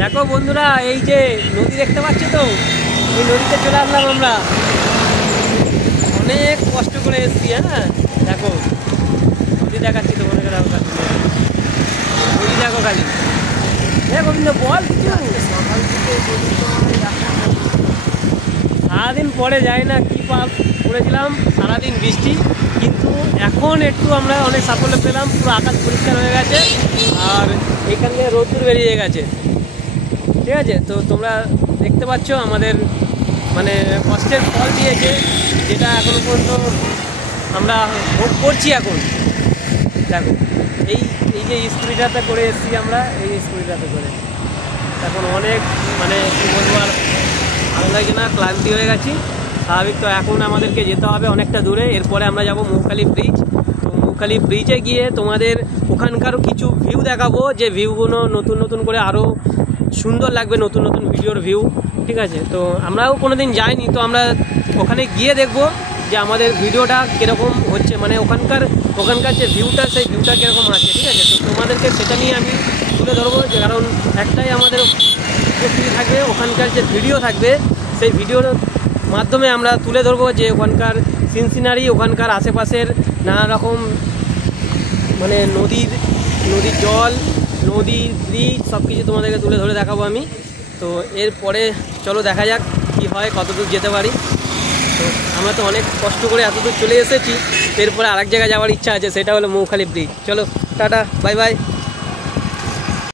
দেখো বন্ধুরা, এই যে নদী দেখতে পাচ্ছ তো, এই নদীতে চলে আসলাম আমরা। অনেক কষ্ট করে এসেছি। হ্যাঁ দেখো নদী দেখাচ্ছি তোমাদের কাছে। নদী দেখো খালি। গোবিন্দ বল কিছু। সারাদিন পরে যায় না কি পাপ করেছিলাম, সারাদিন বৃষ্টি, কিন্তু এখন একটু আমরা অনেক সাফল্য পেলাম। পুরো আকাশ পরিষ্কার হয়ে গেছে আর এখানে রোদ্দুর বেরিয়ে গেছে। ঠিক আছে, তো তোমরা দেখতে পাচ্ছ আমাদের মানে কষ্টের ফল দিয়েছে, যেটা এখনো পর্যন্ত আমরা ভোগ করছি। এখন দেখো এই এই যে স্কুটিটাতে করে এসেছি আমরা, এই স্কুটিটাতে করে এখন অনেক মানে কী বলবো, আর ভালো লাগে না, ক্লান্তি হয়ে গেছি। স্বাভাবিক, তো এখন আমাদেরকে যেতে হবে অনেকটা দূরে। এরপরে আমরা যাব মৌখালি ব্রিজ। তো মৌখালি ব্রিজে গিয়ে তোমাদের ওখানকারও কিছু ভিউ দেখাবো, যে ভিউগুলো নতুন নতুন করে আরও সুন্দর লাগবে, নতুন নতুন ভিডিওর ভিউ। ঠিক আছে, তো আমরাও কোনো দিন যাইনি, তো আমরা ওখানে গিয়ে দেখব যে আমাদের ভিডিওটা কীরকম হচ্ছে, মানে ওখানকার যে ভিউটা, সেই ভিউটা কীরকম আছে। ঠিক আছে, তো তোমাদেরকে সেটা নিয়ে আমি তুলে ধরবো, যে কারণ একটাই আমাদের উপস্থিতি থাকবে, ওখানকার যে ভিডিও থাকবে সেই ভিডিওর মাধ্যমে আমরা তুলে ধরবো যে ওখানকার সিনসিনারি, ওখানকার আশেপাশের নানা রকম মানে নদীর জল, নদী, ব্রিজ, সব কিছু তোমাদেরকে তুলে ধরে দেখাবো আমি। তো এরপরে চলো দেখা যাক কি হয়, কতদূর যেতে পারি। তো আমরা তো অনেক কষ্ট করে এতদূর চলে এসেছি, এরপরে আরেক জায়গায় যাওয়ার ইচ্ছা আছে, সেটা হলো মৌখালি ব্রিজ। চলো টাটা, বাই বাই।